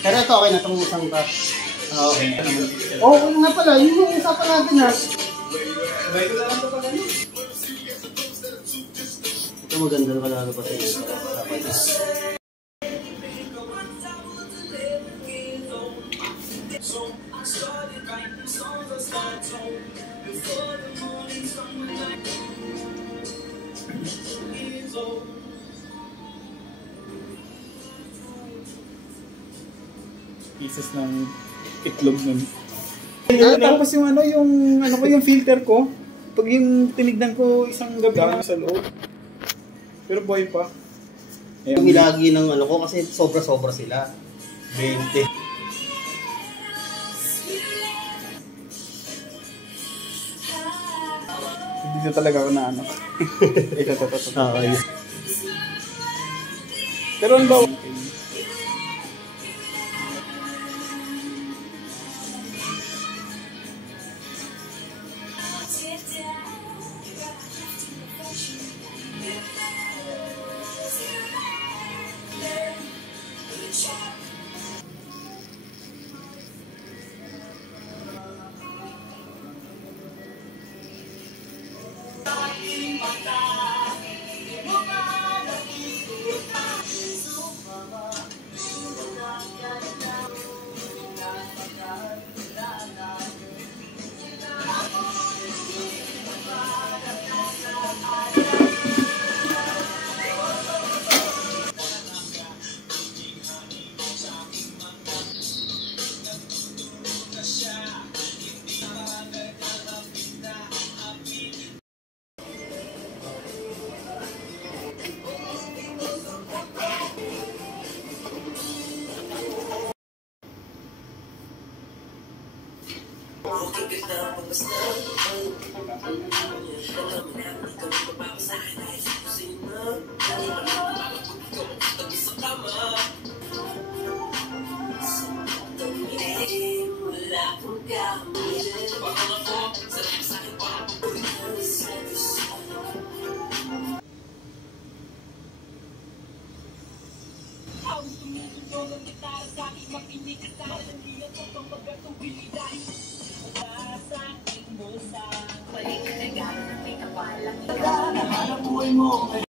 Pero ito okay na itong isang ka. Okay. Oo, nga pala. Yun yung usapan natin ha. Sabay ko lang ito pala. Ito maganda na pala pa tayo. Pieces ng itlog nun. Tapos yung yung filter ko, pag yung tinignan ko isang gabi na sa loob. Pero buhay pa. Yung ilagi ng ko kasi sobra-sobra sila. 20. Hindi na talaga ako na Ito. Okay. Pero ano ba? Balik ka na gano'n ang may kapalang ikaw.